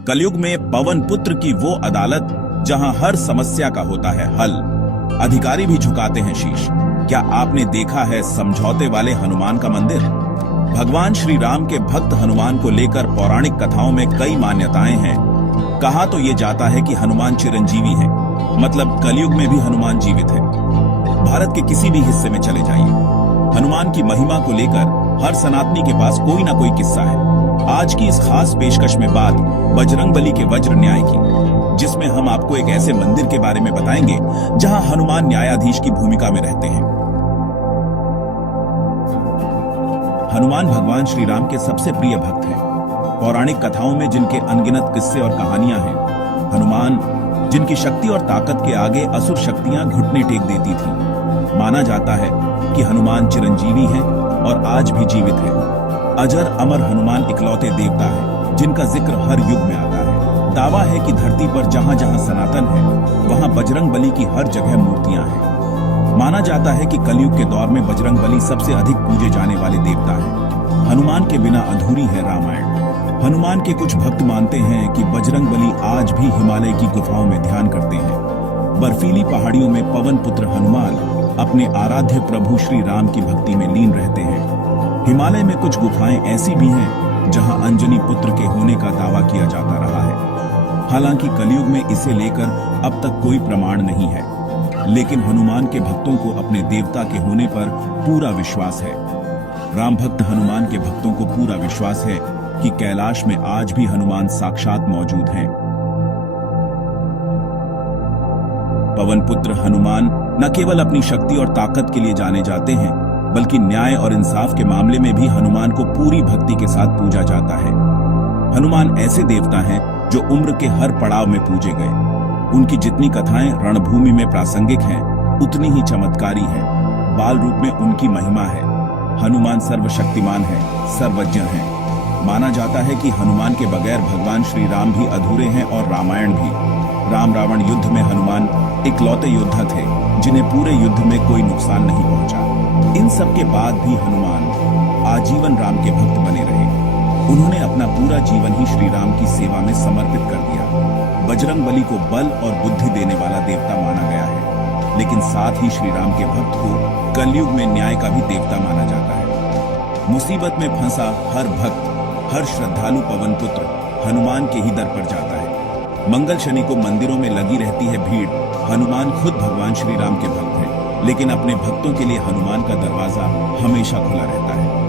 कलयुग में पवन पुत्र की वो अदालत जहां हर समस्या का होता है हल, अधिकारी भी झुकाते हैं शीश। क्या आपने देखा है समझौते वाले हनुमान का मंदिर? भगवान श्री राम के भक्त हनुमान को लेकर पौराणिक कथाओं में कई मान्यताएं हैं। कहा तो ये जाता है कि हनुमान चिरंजीवी हैं, मतलब कलयुग में भी हनुमान जीवित है। भारत के किसी भी हिस्से में चले जाइए, हनुमान की महिमा को लेकर हर सनातनी के पास कोई ना कोई किस्सा है। आज की इस खास पेशकश में बात बजरंगबली के वज्र न्याय की, जिसमें हम आपको एक ऐसे मंदिर के बारे में बताएंगे जहां हनुमान न्यायाधीश की भूमिका में रहते हैं। हनुमान भगवान श्री राम के सबसे प्रिय भक्त हैं। पौराणिक कथाओं में जिनके अनगिनत किस्से और कहानियां हैं। हनुमान जिनकी शक्ति और ताकत के आगे असुर शक्तियां घुटने टेक देती थीं। माना जाता है कि हनुमान चिरंजीवी हैं और आज भी जीवित है। अजर अमर हनुमान इकलौते देवता है जिनका जिक्र हर युग में आता है। दावा है कि धरती पर जहां जहां सनातन है वहां बजरंगबली की हर जगह मूर्तियां हैं। माना जाता है कि कलयुग के दौर में बजरंगबली सबसे अधिक पूजे जाने वाले देवता हैं। हनुमान के बिना अधूरी है रामायण। हनुमान के कुछ भक्त मानते हैं कि बजरंगबली आज भी हिमालय की गुफाओं में ध्यान करते हैं। बर्फीली पहाड़ियों में पवन पुत्र हनुमान अपने आराध्य प्रभु श्री राम की भक्ति में लीन रहते हैं। हिमालय में कुछ गुफाएं ऐसी भी हैं जहां अंजनी पुत्र के होने का दावा किया जाता रहा है। हालांकि कलयुग में इसे लेकर अब तक कोई प्रमाण नहीं है, लेकिन हनुमान के भक्तों को अपने देवता के होने पर पूरा विश्वास है। राम भक्त हनुमान के भक्तों को पूरा विश्वास है कि कैलाश में आज भी हनुमान साक्षात मौजूद हैं। पवन पुत्र हनुमान न केवल अपनी शक्ति और ताकत के लिए जाने जाते हैं, बल्कि न्याय और इंसाफ के मामले में भी हनुमान को पूरी भक्ति के साथ पूजा जाता है। हनुमान ऐसे देवता हैं जो उम्र के हर पड़ाव में पूजे गए। उनकी जितनी कथाएं रणभूमि में प्रासंगिक हैं, उतनी ही चमत्कारी हैं। बाल रूप में उनकी महिमा है। हनुमान सर्वशक्तिमान है, सर्वज्ञ हैं। माना जाता है कि हनुमान के बगैर भगवान श्री राम भी अधूरे हैं और रामायण भी। राम रावण युद्ध में हनुमान इकलौते योद्धा थे जिन्हें पूरे युद्ध में कोई नुकसान नहीं पहुंचा। इन सब के बाद भी हनुमान आजीवन राम के भक्त बने रहे। उन्होंने अपना पूरा जीवन ही श्री राम की सेवा में समर्पित कर दिया। बजरंगबली को बल और बुद्धि देने वाला देवता माना गया है, लेकिन साथ ही श्री राम के भक्त को कलयुग में न्याय का भी देवता माना जाता है। मुसीबत में फंसा हर भक्त, हर श्रद्धालु पवन पुत्र हनुमान के ही दर पर जाता है। मंगल शनि को मंदिरों में लगी रहती है भीड़। हनुमान खुद भगवान श्री राम के भक्त हैं, लेकिन अपने भक्तों के लिए हनुमान का दरवाजा हमेशा खुला रहता है।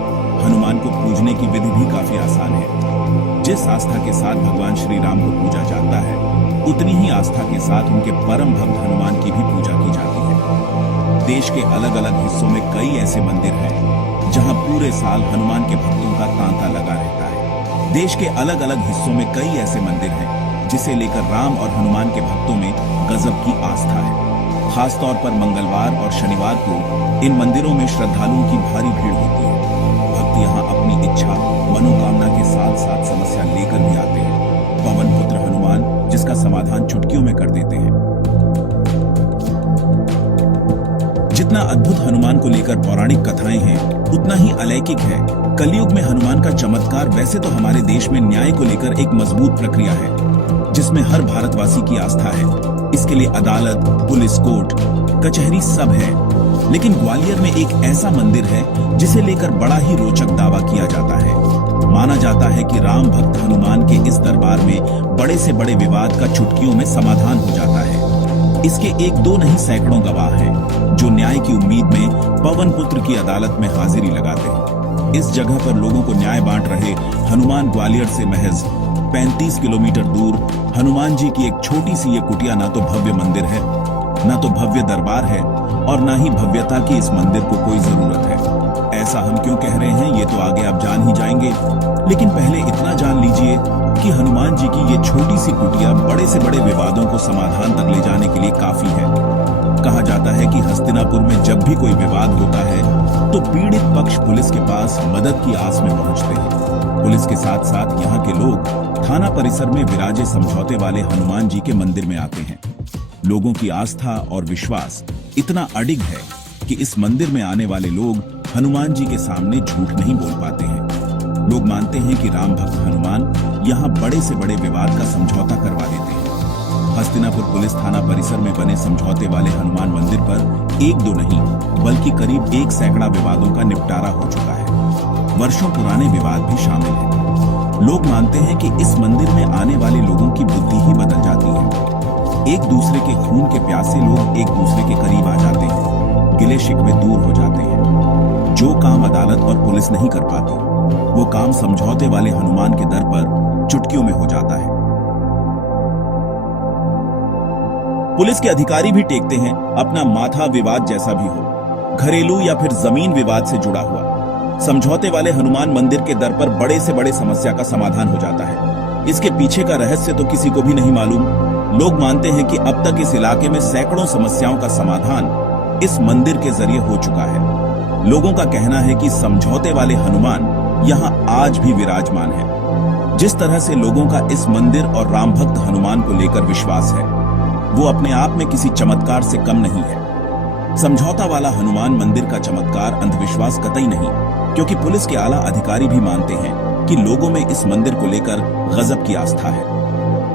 हनुमान को पूजने की विधि भी काफी आसान है। जिस आस्था के साथ भगवान श्री राम को पूजा जाता है, उतनी ही आस्था के साथ उनके परम भक्त हनुमान की भी पूजा की जाती है। देश के अलग अलग हिस्सों में कई ऐसे मंदिर हैं जहां पूरे साल हनुमान के भक्तों का तांता लगा रहता है। देश के अलग अलग हिस्सों में कई ऐसे मंदिर हैं जिसे लेकर राम और हनुमान के भक्तों में गजब की आस्था है। खासतौर पर मंगलवार और शनिवार को इन मंदिरों में श्रद्धालुओं की भारी भीड़ होती है। भक्त यहाँ अपनी इच्छा, मनोकामना के साथ साथ समस्या लेकर भी आते हैं। पवन पुत्र हनुमान जिसका समाधान चुटकियों में कर देते हैं। जितना अद्भुत हनुमान को लेकर पौराणिक कथाएं हैं, उतना ही अलौकिक है कलयुग में हनुमान का चमत्कार। वैसे तो हमारे देश में न्याय को लेकर एक मजबूत प्रक्रिया है जिसमें हर भारतवासी की आस्था है। इसके लिए अदालत, पुलिस, कोर्ट, कचहरी सब है। लेकिन ग्वालियर में एक ऐसा मंदिर है जिसे लेकर बड़ा ही रोचक दावा किया जाता है। माना जाता है कि राम भक्त हनुमान के इस दरबार में बड़े से बड़े विवाद का चुटकियों में समाधान हो जाता है। इसके एक दो नहीं सैकड़ों गवाह हैं जो न्याय की उम्मीद में पवन पुत्र की अदालत में हाजिरी लगाते हैं। इस जगह पर लोगों को न्याय बांट रहे हनुमान ग्वालियर से महज 35 किलोमीटर दूर हनुमान जी की एक छोटी सी ये कुटिया ना तो भव्य मंदिर है, ना तो भव्य दरबार है, और ना ही भव्यता की इस मंदिर को कोई जरूरत है। ऐसा हम क्यों कह रहे हैं ये तो आगे आप जान ही जाएंगे, लेकिन पहले इतना जान लीजिए कि हनुमान जी की ये छोटी सी कुटिया बड़े से बड़े विवादों को समाधान तक ले जाने के लिए काफी है। कहा जाता है कि हस्तिनापुर में जब भी कोई विवाद होता है तो पीड़ित पक्ष पुलिस के पास मदद की आस में पहुंचते हैं। पुलिस के साथ साथ यहाँ के लोग थाना परिसर में विराजे समझौते वाले हनुमान जी के मंदिर में आते हैं। लोगों की आस्था और विश्वास इतना अडिग है कि इस मंदिर में आने वाले लोग हनुमान जी के सामने झूठ नहीं बोल पाते हैं। लोग मानते हैं कि राम भक्त हनुमान यहाँ बड़े से बड़े विवाद का समझौता करवा देते हैं। हस्तिनापुर पुलिस थाना परिसर में बने समझौते वाले हनुमान मंदिर पर एक दो नहीं बल्कि करीब 1 सैकड़ा विवादों का निपटारा हो चुका है। वर्षों पुराने विवाद भी शामिल हैं। लोग मानते हैं कि इस मंदिर में आने वाले लोगों की बुद्धि ही बदल जाती है। एक दूसरे के खून के प्यासे लोग एक दूसरे के करीब आ जाते हैं, गिले शिकवे दूर हो जाते हैं। जो काम अदालत और पुलिस नहीं कर पाती, वो काम समझौते वाले हनुमान के दर पर चुटकियों में हो जाता है। पुलिस के अधिकारी भी टेकते हैं अपना माथा विवाद जैसा भी हो, घरेलू या फिर जमीन विवाद से जुड़ा हुआ। समझौते वाले हनुमान मंदिर के दर पर बड़े से बड़े समस्या का समाधान हो जाता है। इसके पीछे का रहस्य तो किसी को भी नहीं मालूम। लोग मानते हैं कि अब तक इस इलाके में सैकड़ों समस्याओं का समाधान इस मंदिर के जरिए हो चुका है। लोगों का कहना है कि समझौते वाले हनुमान यहाँ आज भी विराजमान है। जिस तरह से लोगों का इस मंदिर और राम भक्त हनुमान को लेकर विश्वास है, वो अपने आप में किसी चमत्कार से कम नहीं है। समझौता वाला हनुमान मंदिर का चमत्कार अंधविश्वास कतई नहीं, क्योंकि पुलिस के आला अधिकारी भी मानते हैं कि लोगों में इस मंदिर को लेकर गजब की आस्था है।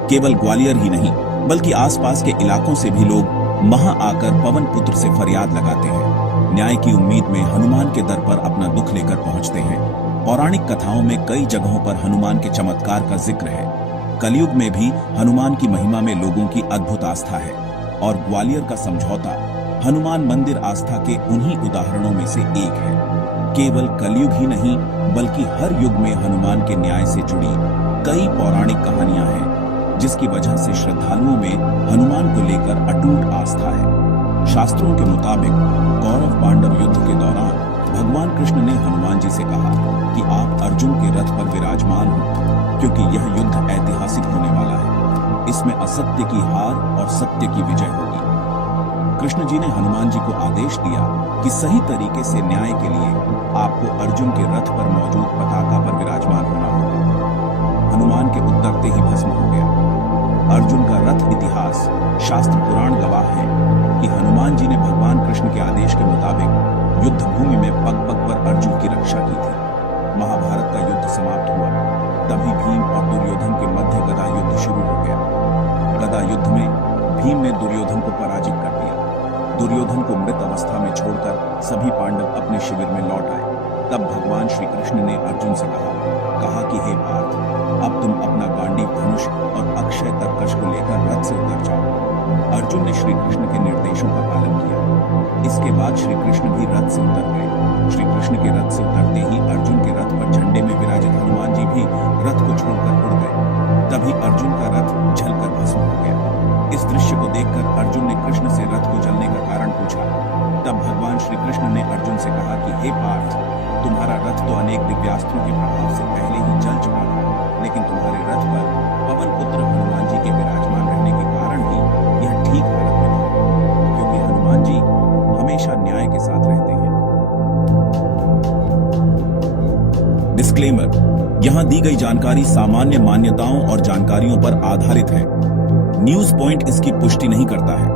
केवल ग्वालियर ही नहीं बल्कि आसपास के इलाकों से भी लोग वहां आकर पवन पुत्र से फरियाद लगाते हैं। न्याय की उम्मीद में हनुमान के दर पर अपना दुख लेकर पहुंचते हैं। पौराणिक कथाओं में कई जगहों पर हनुमान के चमत्कार का जिक्र है। कलयुग में भी हनुमान की महिमा में लोगों की अद्भुत आस्था है और ग्वालियर का समझौता हनुमान मंदिर आस्था के उन्हीं उदाहरणों में से एक है। केवल कलयुग ही नहीं बल्कि हर युग में हनुमान के न्याय से जुड़ी कई पौराणिक कहानियां हैं, जिसकी वजह से श्रद्धालुओं में हनुमान को लेकर अटूट आस्था है। शास्त्रों के मुताबिक कौरव पांडव युद्ध के दौरान भगवान कृष्ण ने हनुमान जी से कहा कि आप अर्जुन के रथ पर विराजमान हो, क्योंकि यह युद्ध ऐतिहासिक होने वाला है। इसमें असत्य की हार और सत्य की विजय होगी। कृष्ण जी ने हनुमान जी को आदेश दिया कि सही तरीके से न्याय के लिए आपको अर्जुन के रथ पर मौजूद पताका पर विराजमान होना होगा। हनुमान के उतरते ही भस्म हो गया। अर्जुन का रथ इतिहास, शास्त्र पुराण गवाह है कि हनुमान जी ने भगवान कृष्ण के आदेश के मुताबिक युद्ध भूमि में पग पग पर अर्जुन की रक्षा की थी। महाभारत का युद्ध समाप्त हुआ, तभी भीम और दुर्योधन के मध्य गदा युद्ध शुरू हो गया। गदा युद्ध में भीम ने दुर्योधन को पराजित कर दिया। दुर्योधन को मृत अवस्था में छोड़कर सभी पांडव अपने शिविर में लौट आए। तब भगवान श्री कृष्ण ने अर्जुन से कहा कि हे पार्थ, अब तुम अपना गांडीव धनुष और अक्षय तरकश को लेकर रथ से उतर जाओ। अर्जुन ने श्री कृष्ण के निर्देशों का पालन किया। इसके बाद श्री कृष्ण भी रथ से उतर गए। श्री कृष्ण के रथ से उतरते ही अर्जुन के रथ पर झंडे में विराजित हनुमान जी भी रथ को छोड़कर उड़ गए। तभी अर्जुन का रथ जलकर भस्म हो गया। इस दृश्य को देखकर अर्जुन ने कृष्ण से रथ को जलने का कारण पूछा। तब भगवान श्री कृष्ण ने अर्जुन से कहा कि हे पार्थ, तुम्हारा रथ तो अनेक दिव्यास्त्रों के प्रभाव से पहले ही जल चुका था, लेकिन तुम्हारे रथ पर पवन पुत्र हनुमान जी के विराजमान रहने के कारण ही यह ठीक हालत में था, क्योंकि हनुमान जी हमेशा न्याय के साथ रहते हैं। डिस्क्लेमर: यहां दी गई जानकारी सामान्य मान्यताओं और जानकारियों पर आधारित है। न्यूज पॉइंट इसकी पुष्टि नहीं करता है।